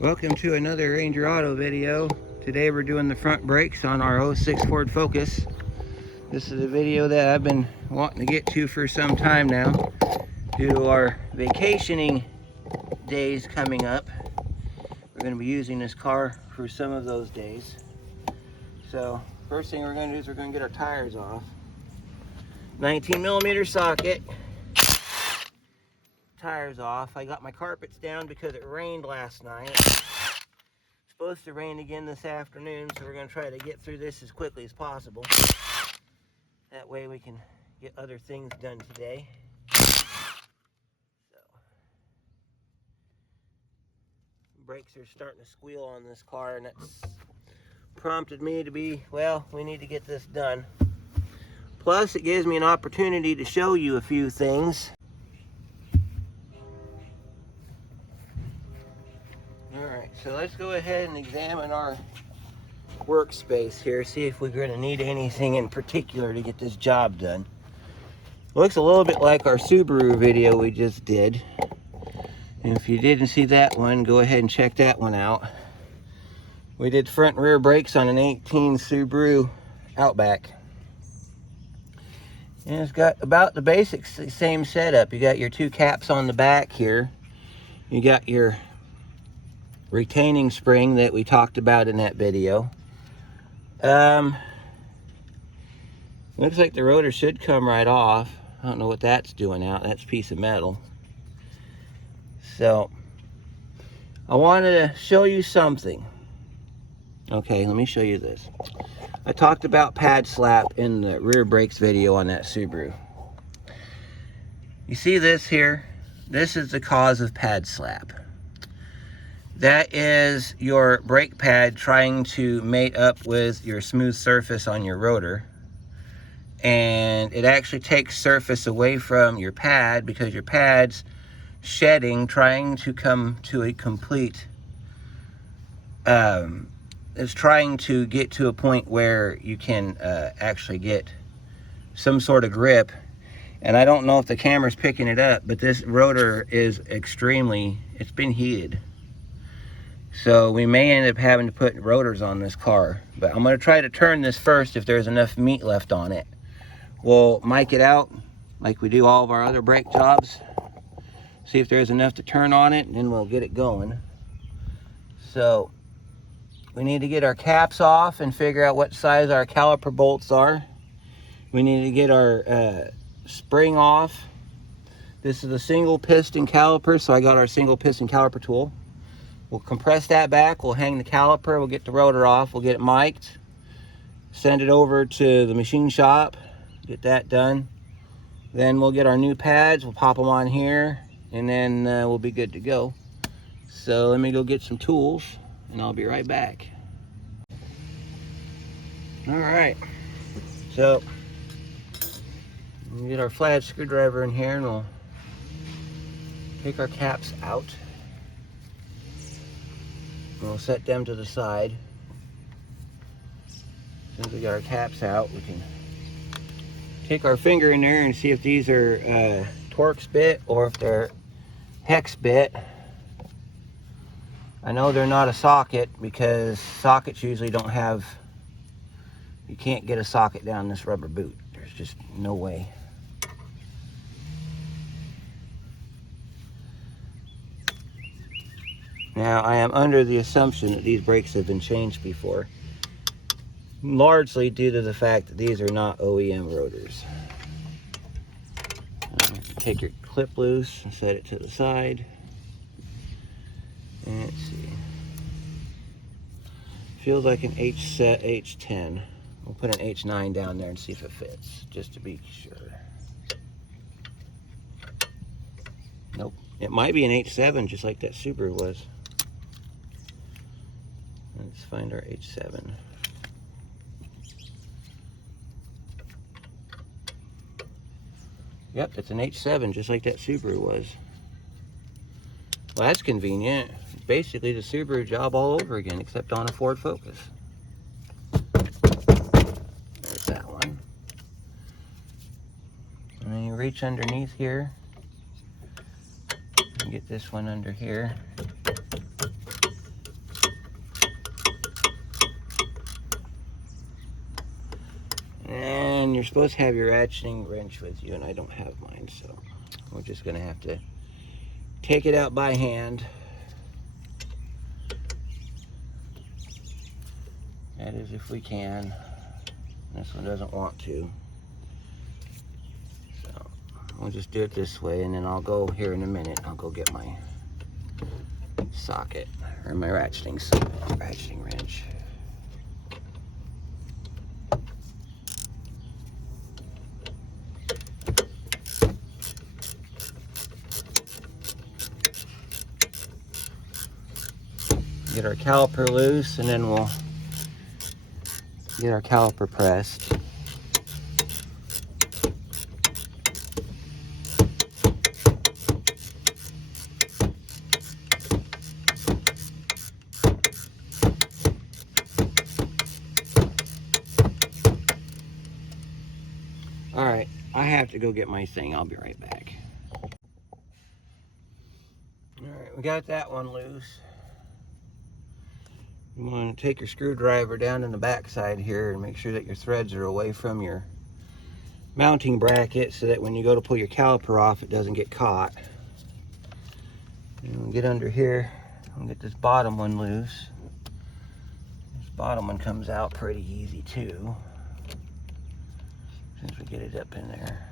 Welcome to another Ranger Auto video. Today we're doing the front brakes on our 06 Ford Focus. This is a video that I've been wanting to get to for some time now due to our vacationing days coming up. We're going to be using this car for some of those days. So first thing we're going to do is we're going to get our tires off. 19mm socket. Tires off. I got my carpets down because it rained last night. It's supposed to rain again this afternoon, so we're going to try to get through this as quickly as possible. That way we can get other things done today. So, brakes are starting to squeal on this car, and that's prompted me to be, well, we need to get this done. Plus, it gives me an opportunity to show you a few things. Alright, so let's go ahead and examine our workspace here, see if we're going to need anything in particular to get this job done. Looks a little bit like our Subaru video we just did. And if you didn't see that one, go ahead and check that one out. We did front and rear brakes on an 18 Subaru Outback. And it's got about the basic same setup. You got your two caps on the back here. You got your retaining spring that we talked about in that video. Looks like the rotor should come right off. I don't know what that's doing out. That's a piece of metal. So I wanted to show you something. Okay, let me show you this. I talked about pad slap in the rear brakes video on that Subaru. You see this here? This is the cause of pad slap. That is your brake pad trying to mate up with your smooth surface on your rotor. And it actually takes surface away from your pad because your pad's shedding, trying to come to a complete, is trying to get to a point where you can actually get some sort of grip. And I don't know if the camera's picking it up, but this rotor is extremely, it's been heated. So we may end up having to put rotors on this car. But I'm going to try to turn this first if there's enough meat left on it. We'll mic it out like we do all of our other brake jobs. See if there's enough to turn on it, and then we'll get it going. So we need to get our caps off and figure out what size our caliper bolts are. We need to get our spring off. This is a single piston caliper, so I got our single piston caliper tool. We'll compress that back, we'll hang the caliper, we'll get the rotor off, we'll get it mic'd, send it over to the machine shop, get that done. Then we'll get our new pads, we'll pop them on here, and then we'll be good to go. So let me go get some tools, and I'll be right back. All right, so we'll get our flat screwdriver in here, and we'll take our caps out. We'll set them to the side. Since we got our caps out, we can take our finger in there and see if these are Torx bit or if they're hex bit. I know they're not a socket because sockets usually don't have, you can't get a socket down this rubber boot. There's just no way. Now, I am under the assumption that these brakes have been changed before, largely due to the fact that these are not OEM rotors. Take your clip loose and set it to the side. And let's see. Feels like an H10. We'll put an H9 down there and see if it fits, just to be sure. Nope. It might be an H7, just like that Subaru was. Let's find our H7. Yep, it's an H7, just like that Subaru was. Well, that's convenient. It's basically the Subaru job all over again, except on a Ford Focus. There's that one. And then you reach underneath here and get this one under here. you're supposed to have your ratcheting wrench with you, and I don't have mine, so we're just gonna have to take it out by hand. That is if we can. This one doesn't want to. So we'll just do it this way, and then I'll go here in a minute. I'll go get my socket, or my ratcheting wrench. Get our caliper loose, and then we'll get our caliper pressed. All right, I have to go get my thing. I'll be right back. All right, we got that one loose. You want to take your screwdriver down in the back side here and make sure that your threads are away from your mounting bracket so that when you go to pull your caliper off, it doesn't get caught. And we'll get under here and get this bottom one loose. This bottom one comes out pretty easy too, since we get it up in there.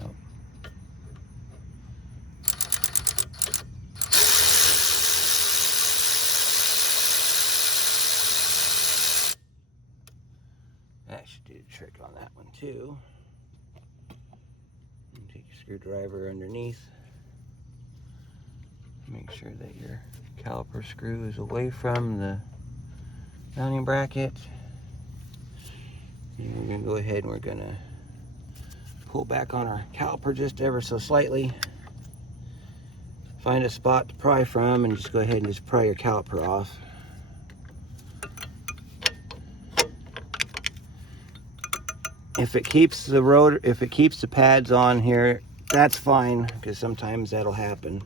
Nope. That should do the trick on that one too. And take your screwdriver underneath. Make sure that your caliper screw is away from the mounting bracket. And we're going to go ahead and we're going to pull back on our caliper just ever so slightly. Find a spot to pry from and just go ahead and just pry your caliper off. If it keeps the rotor, if it keeps the pads on here, that's fine, because sometimes that'll happen.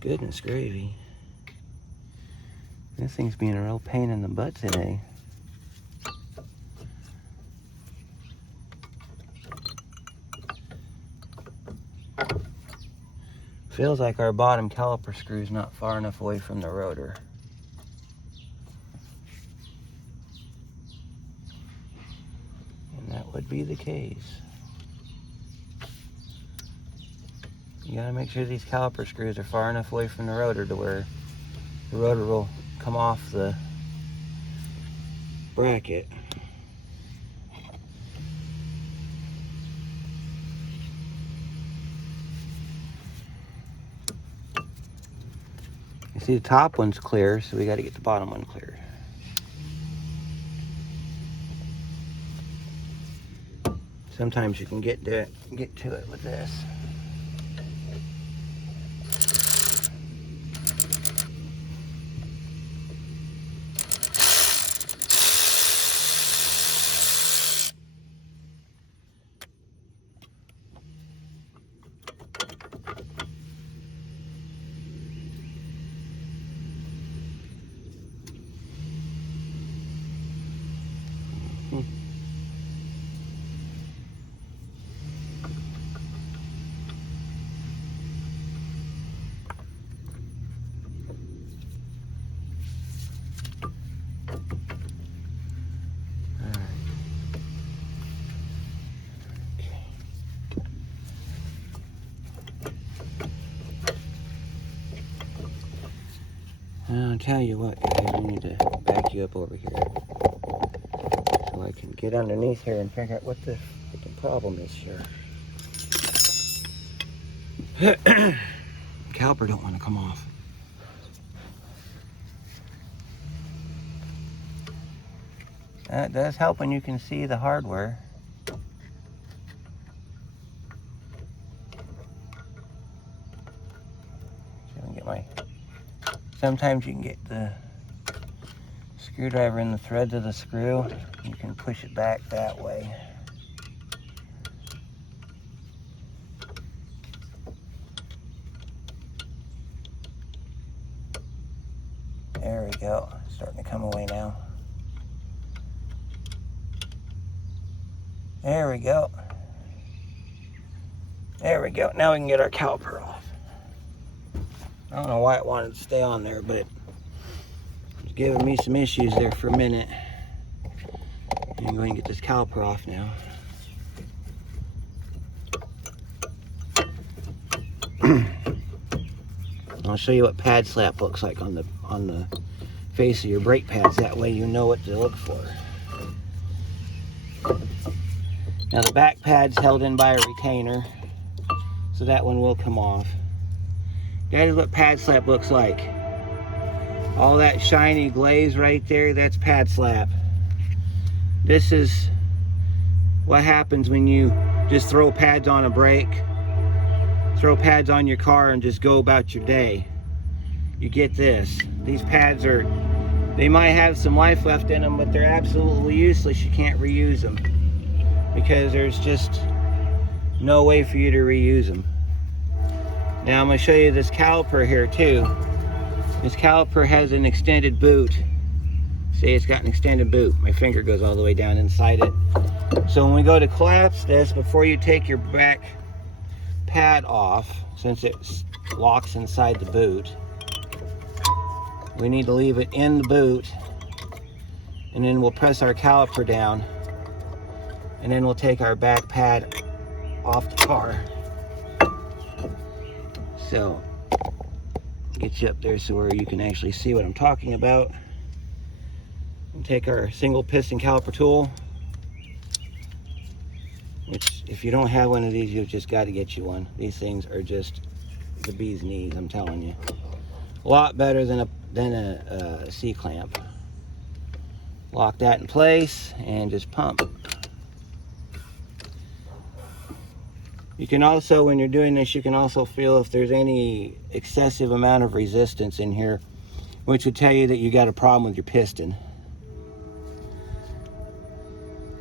Goodness gravy. This thing's being a real pain in the butt today. Feels like our bottom caliper screw is not far enough away from the rotor. And that would be the case. You gotta make sure these caliper screws are far enough away from the rotor to where the rotor will come off the bracket. You see the top one's clear, so we gotta get the bottom one clear. Sometimes you can get to it with this. I'll tell you what, guys, I need to back you up over here so I can get underneath here and figure out what the freaking problem is here. Caliper don't want to come off. That does help when you can see the hardware. Sometimes you can get the screwdriver in the threads of the screw. You can push it back that way. we go. Starting to come away now. There we go. There we go. Now we can get our caliper off. I don't know why it wanted to stay on there, but it was giving me some issues there for a minute. I'm going to get this caliper off now. I'll show you what pad slap looks like on the face of your brake pads. That way you know what to look for. Now the back pad's held in by a retainer, so that one will come off. That is what pad slap looks like. All that shiny glaze right there, that's pad slap. This is what happens when you just throw pads on a brake, throw pads on your car and just go about your day. You get this. These pads they might have some life left in them, but they're absolutely useless. You can't reuse them because there's just no way for you to reuse them. Now I'm going to show you this caliper here too. This caliper has an extended boot. See, it's got an extended boot. My finger goes all the way down inside it. So when we go to collapse this, before you take your back pad off, since it locks inside the boot, we need to leave it in the boot, and then we'll press our caliper down, and then we'll take our back pad off the car. So get you up there so where you can actually see what I'm talking about. We'll take our single piston caliper tool, which if you don't have one of these, you've just got to get you one. These things are just the bee's knees, I'm telling you. A lot better than a C-clamp. Lock that in place and just pump. You can also, when you're doing this, you can also feel if there's any excessive amount of resistance in here, which would tell you that you got a problem with your piston.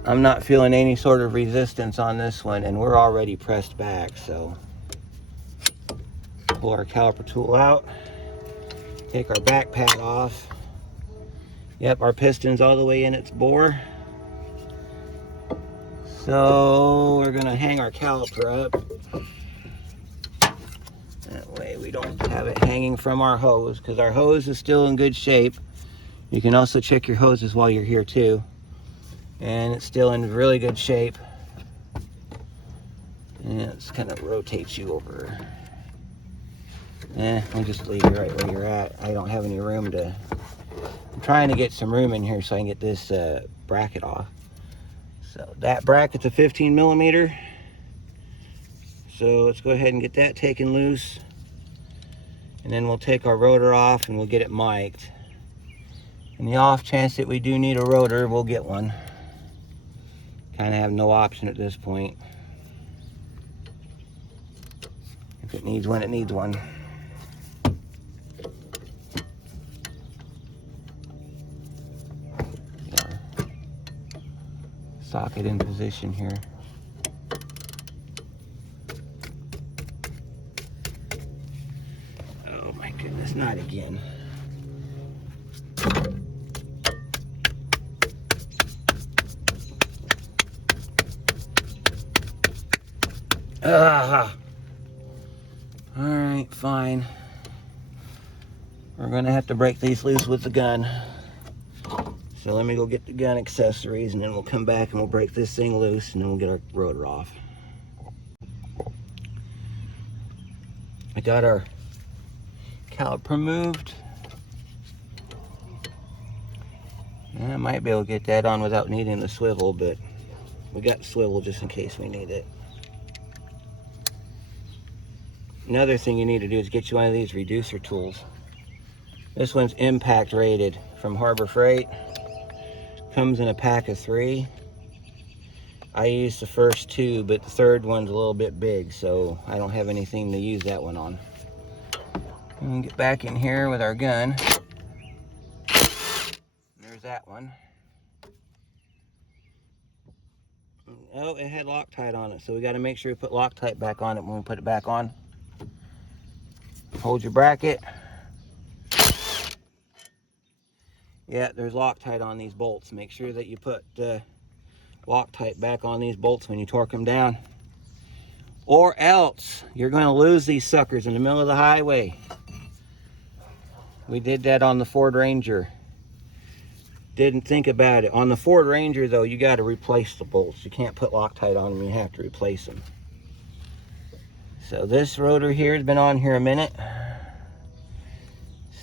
I'm not feeling any sort of resistance on this one, and we're already pressed back, so pull our caliper tool out, take our back pad off. Yep, our piston's all the way in its bore. So we're gonna hang our caliper up. That way we don't have it hanging from our hose, because our hose is still in good shape. You can also check your hoses while you're here too. And it's still in really good shape. And it kind of rotates you over. I'll just leave you right where you're at. I don't have any room to... I'm trying to get some room in here so I can get this bracket off. So that bracket's a 15 millimeter. So let's go ahead and get that taken loose. And then we'll take our rotor off and we'll get it mic'd. In the off chance that we do need a rotor, we'll get one. Kind of have no option at this point. If it needs one, it needs one. Socket in position here. Oh my goodness, not again. All right, fine. We're gonna have to break these loose with the gun. So let me go get the gun accessories, and then we'll come back and we'll break this thing loose, and then we'll get our rotor off. I got our caliper moved. I might be able to get that on without needing the swivel, but we got the swivel just in case we need it. Another thing you need to do is get you one of these reducer tools. This one's impact rated from Harbor Freight. Comes in a pack of 3. I used the first 2, but the third one's a little bit big, so I don't have anything to use that one on. And get back in here with our gun. There's that one. Oh, it had Loctite on it, so we got to make sure we put Loctite back on it when we put it back on. Hold your bracket. Yeah, there's Loctite on these bolts. Make sure that you put Loctite back on these bolts when you torque them down, or else you're going to lose these suckers in the middle of the highway. We did that on the Ford Ranger. Didn't think about it. On the Ford Ranger, though, you got to replace the bolts. You can't put Loctite on them. You have to replace them. So this rotor here has been on here a minute.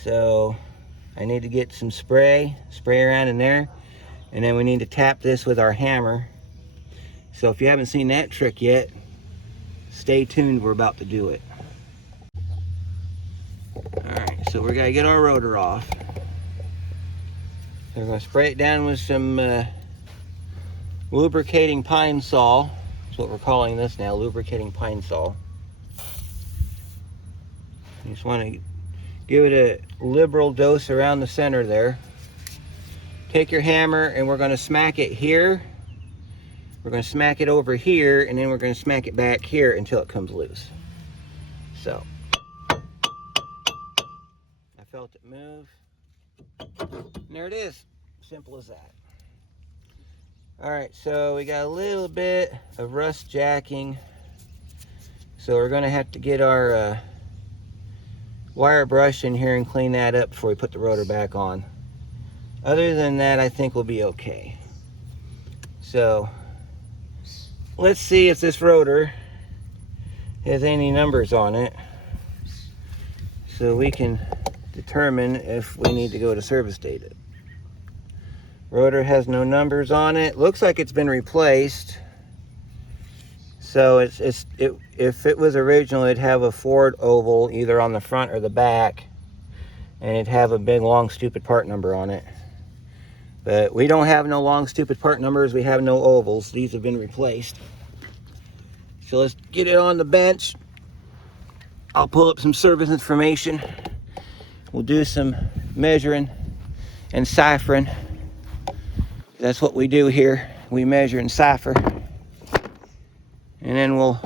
So I need to get some spray around in there. And then we need to tap this with our hammer. So if you haven't seen that trick yet, stay tuned. We're about to do it. Alright, so we're going to get our rotor off. We're going to spray it down with some lubricating Pine Sol. That's what we're calling this now, lubricating Pine Sol. You just want to give it a liberal dose around the center there. Take your hammer and we're going to smack it here. We're going to smack it over here, and then we're going to smack it back here until it comes loose. So, I felt it move. And there it is. Simple as that. Alright, so we got a little bit of rust jacking. So we're going to have to get our wire brush in here and clean that up before we put the rotor back on. Other than that, I think we'll be okay. So, let's see if this rotor has any numbers on it, so we can determine if we need to go to service data. Rotor has no numbers on it. Looks like it's been replaced. So if it was original, it'd have a Ford oval either on the front or the back, and it'd have a big long stupid part number on it. But we don't have no long stupid part numbers. We have no ovals. These have been replaced. So let's get it on the bench. I'll pull up some service information. We'll do some measuring and ciphering. That's what we do here. We measure and cipher. And then we'll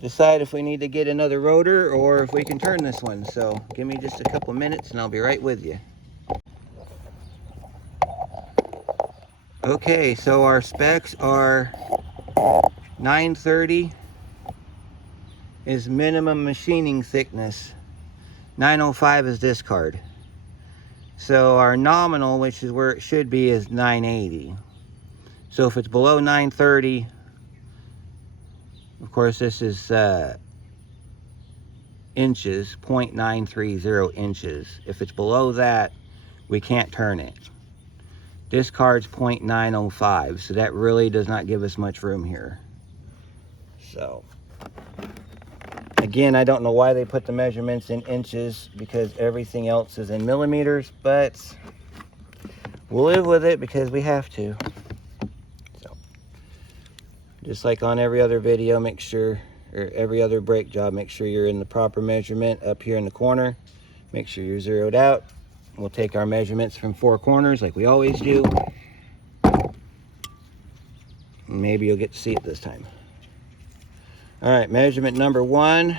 decide if we need to get another rotor or if we can turn this one. So give me just a couple minutes and I'll be right with you. Okay, so our specs are 930 is minimum machining thickness. 905 is discard. So our nominal, which is where it should be, is 980. So if it's below 930, of course this is inches, 0.930 inches. If it's below that, we can't turn it. Discard's 0.905, so that really does not give us much room here. So, again, I don't know why they put the measurements in inches because everything else is in millimeters, but we'll live with it because we have to. So, just like on every other video, make sure, or every other brake job, make sure you're in the proper measurement up here in the corner. Make sure you're zeroed out. We'll take our measurements from 4 corners like we always do. Maybe you'll get to see it this time. All right, measurement number 1.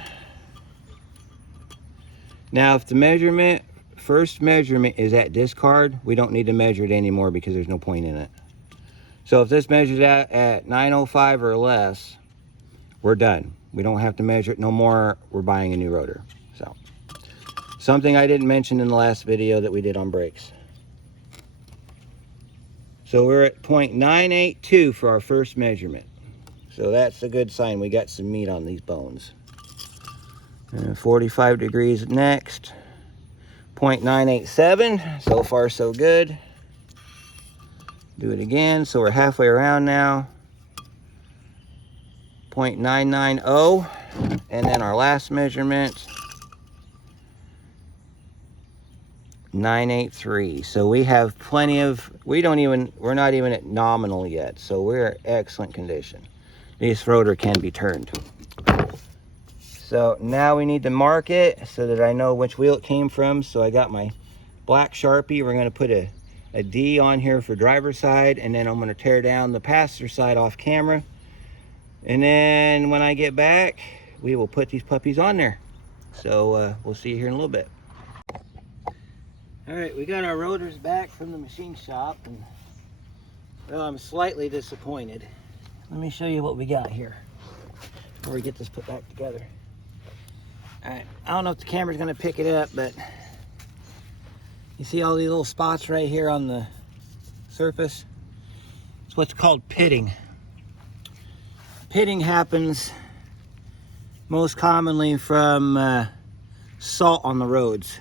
Now, if the first measurement is at discard, we don't need to measure it anymore because there's no point in it. So if this measures out at 905 or less, we're done. We don't have to measure it no more. We're buying a new rotor. So, something I didn't mention in the last video that we did on brakes. So we're at 0.982 for our first measurement. So that's a good sign. We got some meat on these bones. And 45 degrees next. 0.987. So far, so good. Do it again. So we're halfway around now. 0.990. And then our last measurement. 983. So we have plenty of, we're not even at nominal yet. So we're in excellent condition. This rotor can be turned. So now we need to mark it so that I know which wheel it came from. So I got my black Sharpie. We're going to put a D on here for driver's side, and then I'm going to tear down the passenger side off camera. And then when I get back, we will put these puppies on there. So we'll see you here in a little bit. All right, we got our rotors back from the machine shop, and well, I'm slightly disappointed. Let me show you what we got here before we get this put back together. All right, I don't know if the camera's gonna pick it up, but you see all these little spots right here on the surface? It's what's called pitting. Pitting happens most commonly from salt on the roads.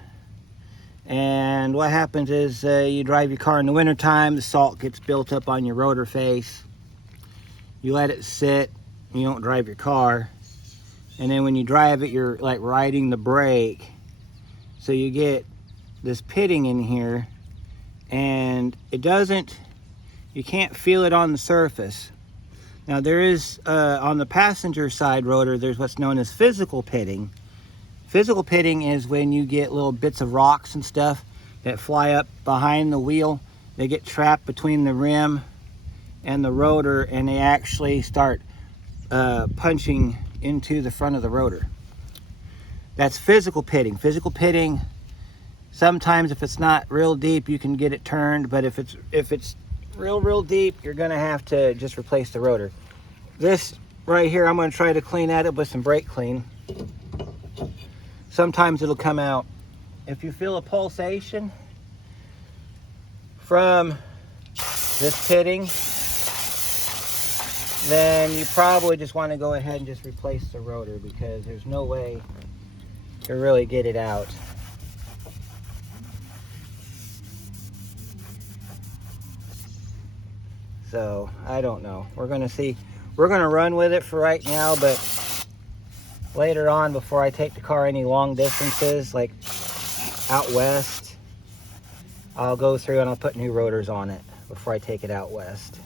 And what happens is you drive your car in the wintertime, the salt gets built up on your rotor face. You let it sit, you don't drive your car. And then when you drive it, you're like riding the brake. So you get this pitting in here, and it doesn't, you can't feel it on the surface. Now there is, on the passenger side rotor, there's what's known as physical pitting. Physical pitting is when you get little bits of rocks and stuff that fly up behind the wheel. They get trapped between the rim and the rotor, and they actually start punching into the front of the rotor. That's physical pitting. Physical pitting, sometimes if it's not real deep, you can get it turned, but if it's real deep, you're gonna have to just replace the rotor. This right here, I'm gonna try to clean that up with some brake clean. Sometimes it'll come out. If you feel a pulsation from this pitting, then you probably just want to go ahead and just replace the rotor, because there's no way to really get it out. So I don't know. We're gonna see. We're gonna run with it for right now, but later on, before I take the car any long distances, like out west, I'll go through and I'll put new rotors on it before I take it out west.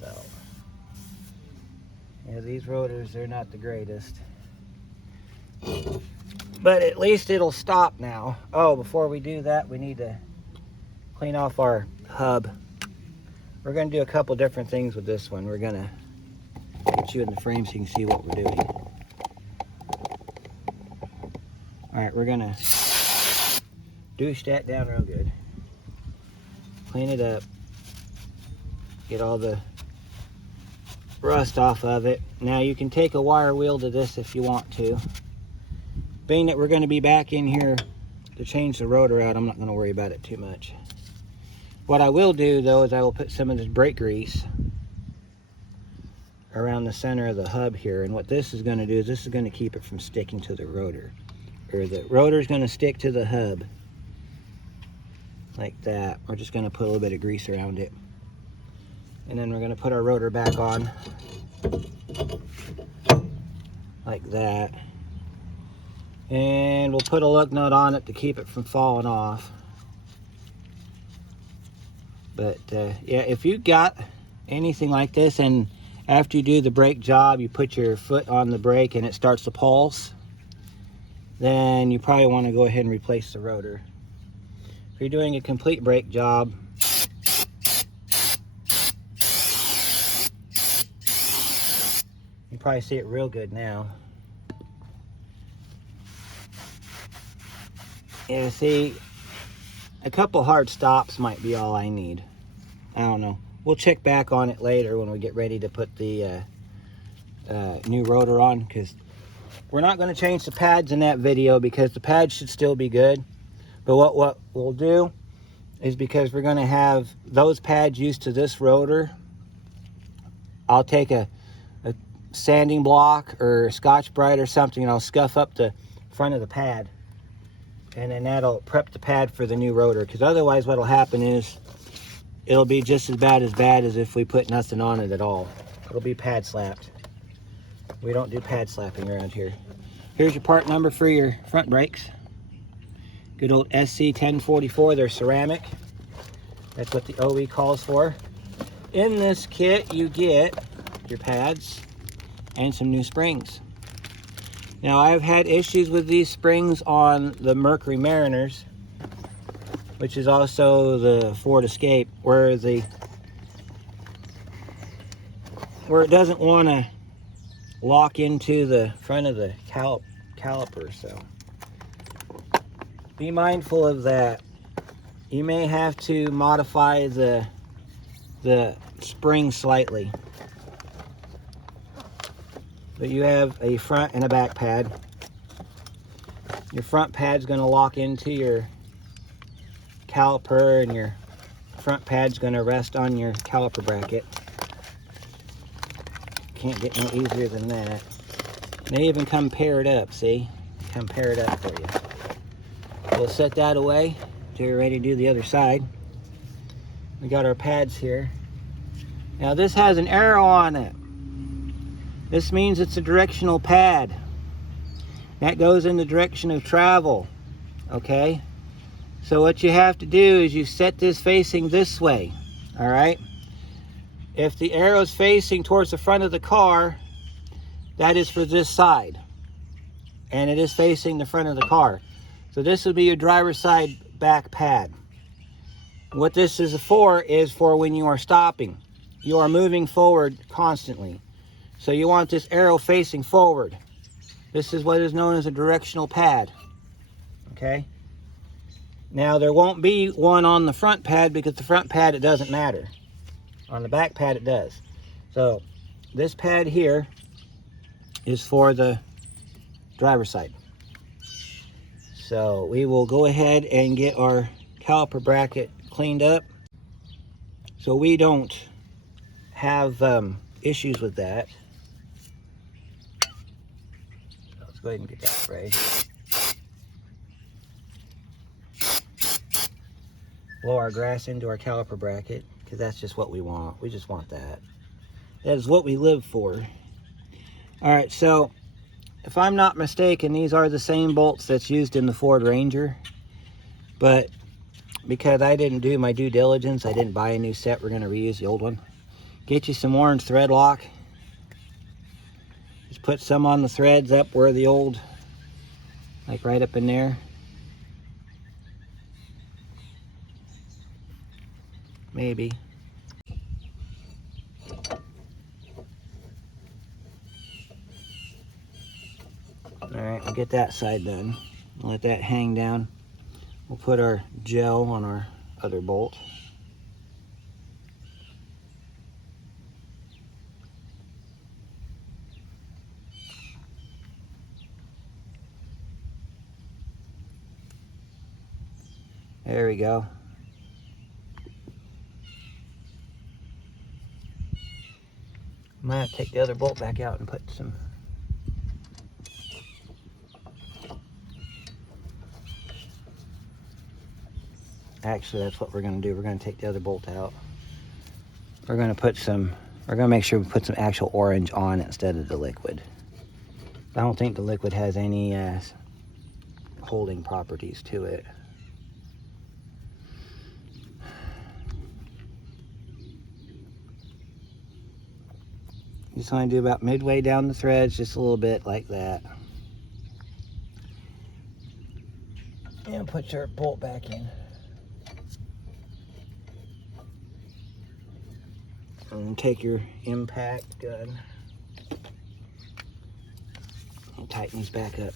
So, yeah, these rotors, they're not the greatest. But at least it'll stop now. Oh, before we do that, we need to clean off our hub. We're gonna do a couple different things with this one. We're gonna get you in the frame so you can see what we're doing. All right, we're gonna douche that down real good. Clean it up. Get all the rust off of it. Now you can take a wire wheel to this if you want to. Being that we're gonna be back in here to change the rotor out, I'm not gonna worry about it too much. What I will do though is I will put some of this brake grease around the center of the hub here, and what this is going to do is this is going to keep it from sticking to the rotor, or the rotor is going to stick to the hub like that. We're just going to put a little bit of grease around it, and then we're going to put our rotor back on like that, and we'll put a lug nut on it to keep it from falling off. But yeah, if you got anything like this, and after you do the brake job, you put your foot on the brake and it starts to pulse, then you probably want to go ahead and replace the rotor. If you're doing a complete brake job, you probably see it real good now. Yeah, see, a couple hard stops might be all I need. I don't know. We'll check back on it later when we get ready to put the new rotor on, because we're not going to change the pads in that video, because the pads should still be good. But what we'll do is, because we're going to have those pads used to this rotor, I'll take a sanding block or Scotch-Brite or something, and I'll scuff up the front of the pad, and then that'll prep the pad for the new rotor. Because otherwise what'll happen is it'll be just as bad as if we put nothing on it at all. It'll be pad slapped. We don't do pad slapping around here. Here's your part number for your front brakes. Good old SC1044, they're ceramic. That's what the OE calls for. In this kit, you get your pads and some new springs. Now, I've had issues with these springs on the Mercury Mariners, which is also the Ford Escape, where it doesn't want to lock into the front of the caliper. So be mindful of that. You may have to modify the spring slightly. But you have a front and a back pad. Your front pad's going to lock into your caliper, and your front pad's going to rest on your caliper bracket. Can't get no easier than that. They even come paired up, see? Come paired up for you. We'll set that away till you're ready to do the other side. We got our pads here. Now this has an arrow on it. This means it's a directional pad. That goes in the direction of travel, okay? So what you have to do is you set this facing this way, all right? If the arrow is facing towards the front of the car, that is for this side. And it is facing the front of the car. So this would be your driver's side back pad. What this is for when you are stopping. You are moving forward constantly. So you want this arrow facing forward. This is what is known as a directional pad. Okay? Now there won't be one on the front pad, because the front pad, it doesn't matter. On the back pad it does. So this pad here is for the driver's side. So we will go ahead and get our caliper bracket cleaned up so we don't have issues with that. So let's go ahead and get that sprayed. Blow our grass into our caliper bracket, because that's just what we want. We just want that. That is what we live for. All right, so if I'm not mistaken, these are the same bolts that's used in the Ford Ranger. But because I didn't do my due diligence, I didn't buy a new set. We're going to reuse the old one. Get you some orange thread lock. Just put some on the threads up where the old, like right up in there. Maybe. Alright, we'll get that side done. Let that hang down. We'll put our gel on our other bolt. There we go. I might have to take the other bolt back out and put some. Actually, that's what we're going to do. We're going to take the other bolt out. We're going to make sure we put some actual orange on instead of the liquid. I don't think the liquid has any holding properties to it. You just want to do about midway down the threads, just a little bit like that. And put your bolt back in. And take your impact gun and tighten these back up.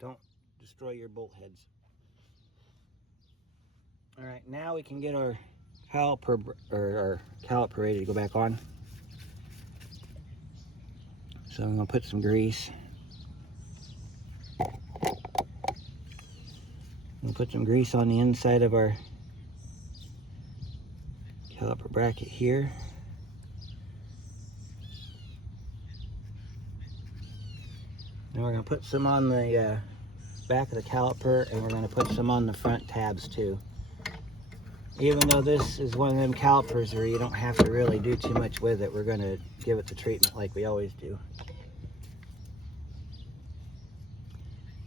Don't destroy your bolt heads. All right, now we can get our caliper ready to go back on. So I'm gonna put some grease. We'll put some grease on the inside of our caliper bracket here. Then we're gonna put some on the back of the caliper, and we're gonna put some on the front tabs too. Even though this is one of them calipers where you don't have to really do too much with it, we're going to give it the treatment like we always do.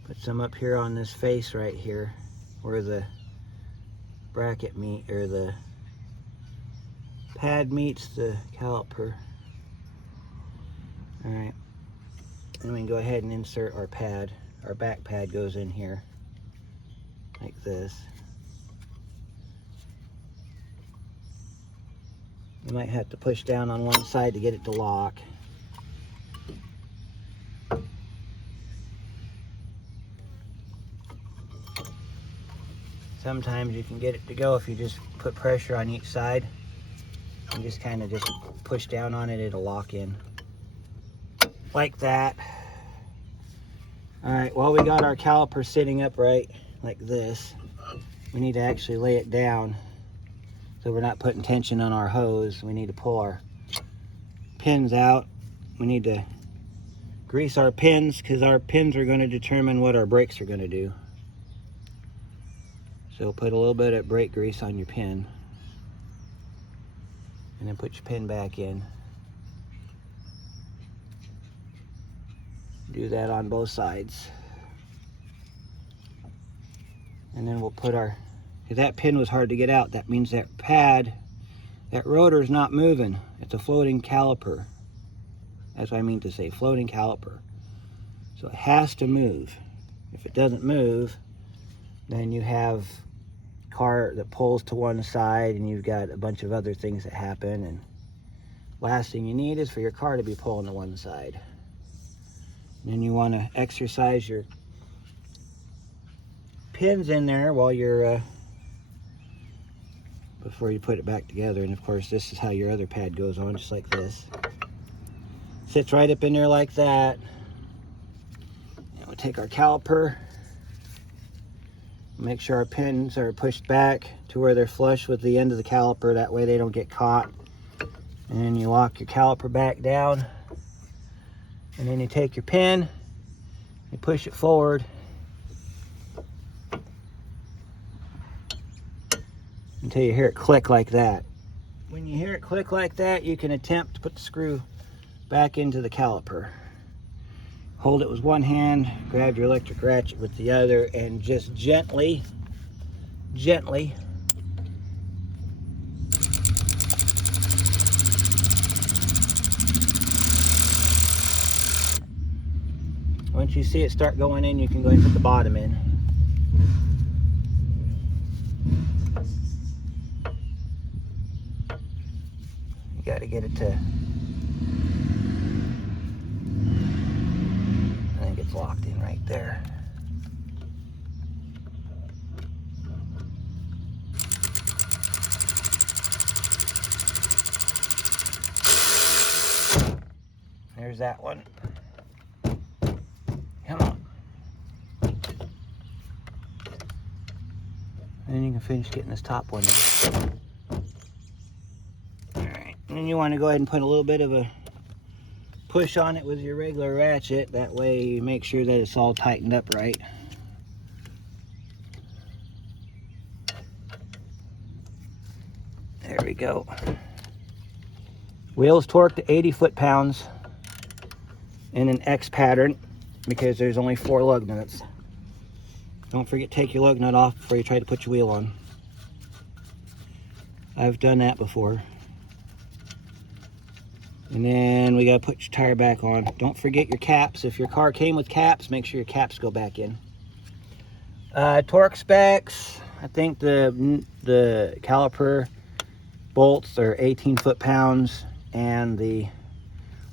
Put some up here on this face right here where the bracket meet, or the pad meets the caliper. Alright, and we can go ahead and insert our pad our back pad goes in here like this. You might have to push down on one side to get it to lock. Sometimes you can get it to go if you just put pressure on each side and just kind of just push down on it, it'll lock in. Like that. All right, well, we got our caliper sitting upright like this. We need to actually lay it down so we're not putting tension on our hose. We need to pull our pins out. We need to grease our pins because our pins are going to determine what our brakes are going to do. So put a little bit of brake grease on your pin and then put your pin back in. Do that on both sides. And then we'll put our, if that pin was hard to get out, that means that pad, that rotor is not moving. It's a floating caliper. That's what I mean to say, floating caliper. So it has to move. If it doesn't move, then you have a car that pulls to one side and you've got a bunch of other things that happen, and last thing you need is for your car to be pulling to one side. And then you want to exercise your pins in there while you're before you put it back together. And of course, this is how your other pad goes on, just like this. Sits right up in there like that. And we'll take our caliper, make sure our pins are pushed back to where they're flush with the end of the caliper, that way they don't get caught. And then you lock your caliper back down, and then you take your pin, you push it forward until you hear it click like that. When you hear it click like that, you can attempt to put the screw back into the caliper. Hold it with one hand, grab your electric ratchet with the other, and just gently once you see it start going in, you can go ahead and put the bottom in. You got to get it to, I think it's locked in right there. There's that one. Come on. And then you can finish getting this top one in. Alright, and then you want to go ahead and put a little bit of a push on it with your regular ratchet. That way you make sure that it's all tightened up right. There we go. Wheels torqued to 80 foot-pounds in an X pattern, because there's only 4 lug nuts. Don't forget to take your lug nut off before you try to put your wheel on. I've done that before. And then we got to put your tire back on. Don't forget your caps. If your car came with caps, make sure your caps go back in. Torque specs, I think the caliper bolts are 18 foot-pounds, and the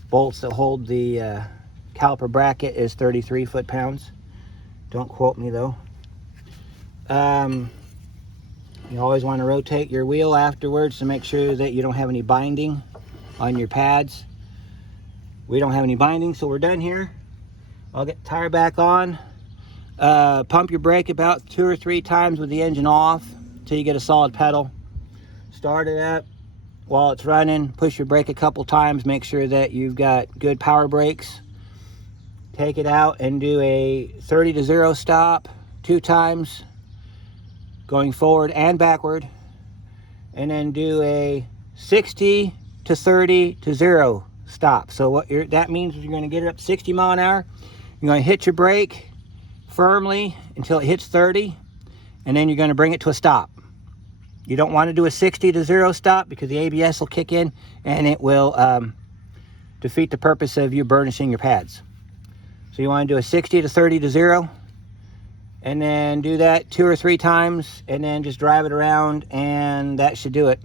bolts that hold the caliper bracket is 33 foot-pounds. Don't quote me though. You always want to rotate your wheel afterwards to make sure that you don't have any binding on your pads. We don't have any binding, so we're done here. I'll get the tire back on. Pump your brake about 2 or 3 times with the engine off until you get a solid pedal. Start it up. While it's running, push your brake a couple times. Make sure that you've got good power brakes. Take it out and do a 30 to 0 stop 2 times, going forward and backward. And then do a 60 to 30 to 0 stop. So what that means is you're going to get it up to 60 mile an hour. You're going to hit your brake firmly until it hits 30, and then you're going to bring it to a stop. You don't want to do a 60 to 0 stop because the ABS will kick in and it will defeat the purpose of you burnishing your pads. So you want to do a 60 to 30 to 0. And then do that 2 or 3 times. And then just drive it around. And that should do it.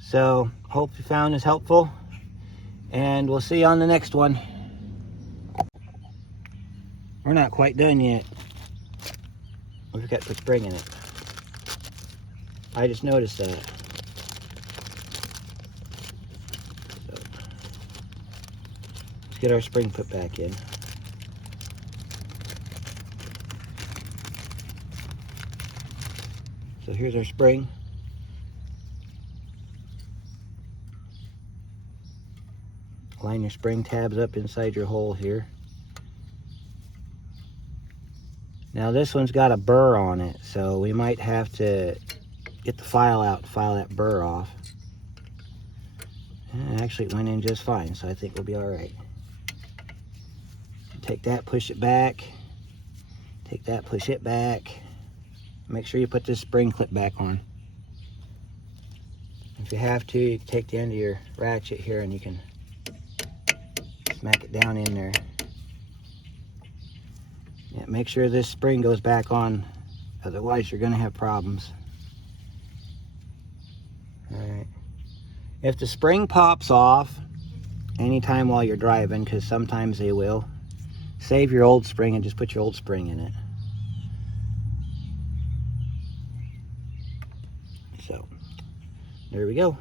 So hope you found this helpful. And we'll see you on the next one. We're not quite done yet. We've got to put spring in it. I just noticed that. So, let's get our spring put back in. So here's our spring. Line your spring tabs up inside your hole here. Now this one's got a burr on it, so we might have to get the file out and file that burr off. And actually it went in just fine, so I think we'll be all right. Take that, push it back. Take that, push it back. Make sure you put this spring clip back on. If you have to, you can take the end of your ratchet here and you can smack it down in there. Yeah, make sure this spring goes back on, otherwise you're going to have problems. Alright. If the spring pops off anytime while you're driving, because sometimes they will, save your old spring and just put your old spring in it. So, there we go.